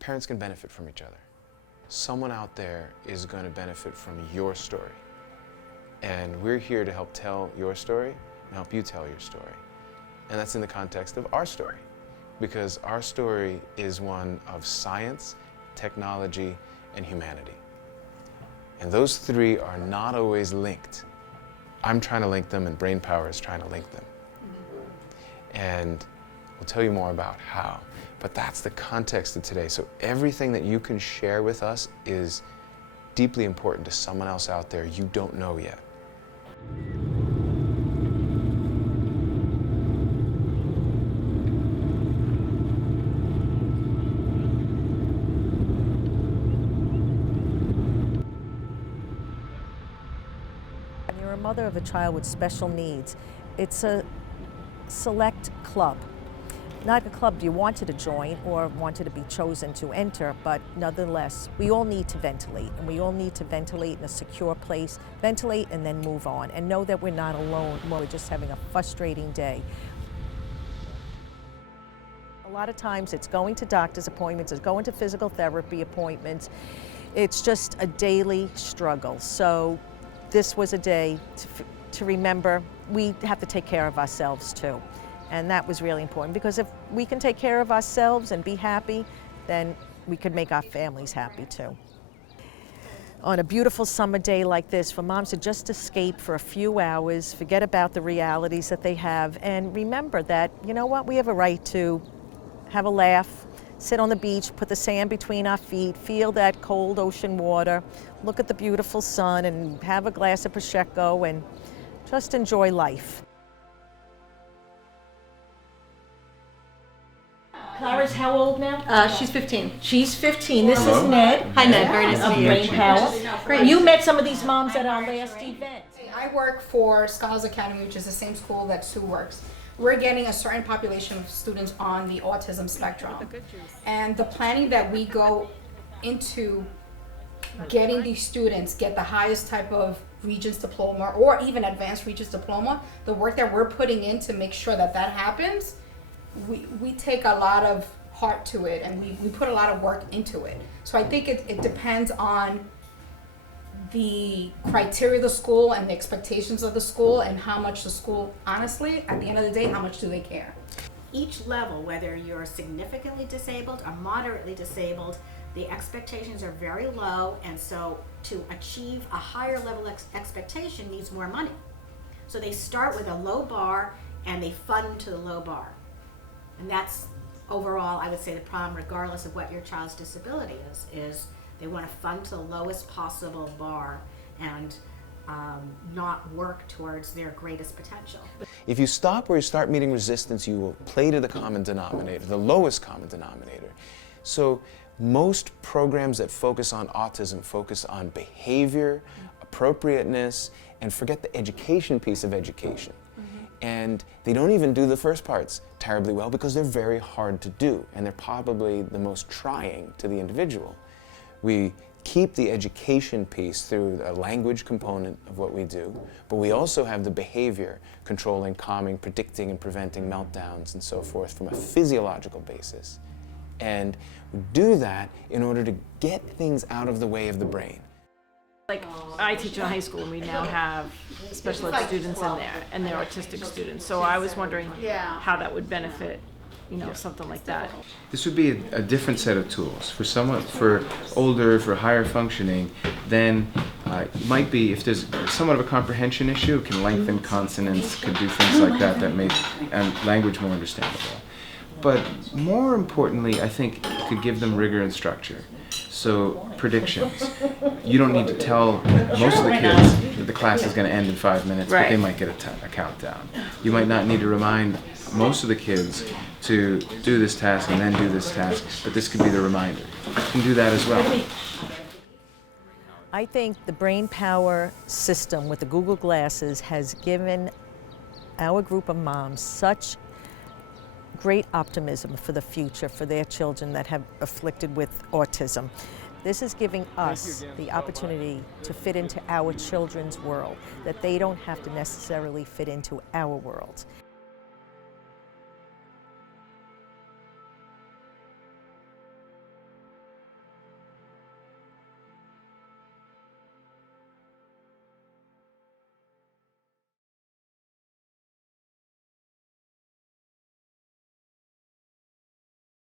parents can benefit from each other. Someone out there is going to benefit from your story. And we're here to help tell your story and help you tell your story. And that's in the context of our story, because our story is one of science, technology, and humanity. And those three are not always linked. I'm trying to link them, and Brainpower is trying to link them. And we'll tell you more about how. But that's the context of today. So everything that you can share with us is deeply important to someone else out there you don't know yet. When you're a mother of a child with special needs, it's a select club. Not a club you wanted to join or wanted to be chosen to enter, but nonetheless, we all need to ventilate, and we all need to ventilate in a secure place, ventilate and then move on, and know that we're not alone when we're just having a frustrating day. A lot of times it's going to doctor's appointments, it's going to physical therapy appointments. It's just a daily struggle. So this was a day to remember we have to take care of ourselves too. And that was really important, because if we can take care of ourselves and be happy, then we could make our families happy too. On a beautiful summer day like this, for moms to just escape for a few hours, forget about the realities that they have, and remember that, you know what, we have a right to have a laugh, sit on the beach, put the sand between our feet, feel that cold ocean water, look at the beautiful sun, and have a glass of Prosecco and just enjoy life. Clara's how old now? She's 15. She's 15. This is Ned. Hi, Ned. Very nice to meet you. Brainpower. Great. You met some of these moms at our last event. I work for Scholars Academy, which is the same school that Sue works. We're getting a certain population of students on the autism spectrum. And the planning that we go into getting these students get the highest type of Regents diploma or even advanced Regents diploma, the work that we're putting in to make sure that that happens, we take a lot of heart to it, and we put a lot of work into it. So I think it depends on the criteria of the school and the expectations of the school, and how much the school, honestly, at the end of the day, how much do they care? Each level, whether you're significantly disabled or moderately disabled, the expectations are very low, and so to achieve a higher level expectation needs more money. So they start with a low bar and they fund to the low bar. And that's overall, I would say, the problem, regardless of what your child's disability is they want to fund to the lowest possible bar and not work towards their greatest potential. If you stop where you start meeting resistance, you will play to the common denominator, the lowest common denominator. So most programs that focus on autism focus on behavior, appropriateness, and forget the education piece of education. And they don't even do the first parts terribly well, because they're very hard to do, and they're probably the most trying to the individual. We keep the education piece through a language component of what we do, but we also have the behavior, controlling, calming, predicting, and preventing meltdowns and so forth from a physiological basis. And we do that in order to get things out of the way of the brain. Like, I teach in high school, and we now have special ed students in there, and they're autistic students. So I was wondering how that would benefit, you know, something like that. This would be a different set of tools for someone, for older, for higher functioning. Then it might be, if there's somewhat of a comprehension issue, it can lengthen consonants, could do things like that that make language more understandable. But more importantly, I think it could give them rigor and structure. So predictions. You don't need to tell most of the kids that the class is going to end in 5 minutes, but they might get a countdown. You might not need to remind most of the kids to do this task and then do this task, but this could be the reminder. You can do that as well. I think the Brainpower system with the Google Glasses has given our group of moms such great optimism for the future for their children that have afflicted with autism. This is giving us the opportunity to fit into our children's world, that they don't have to necessarily fit into our world.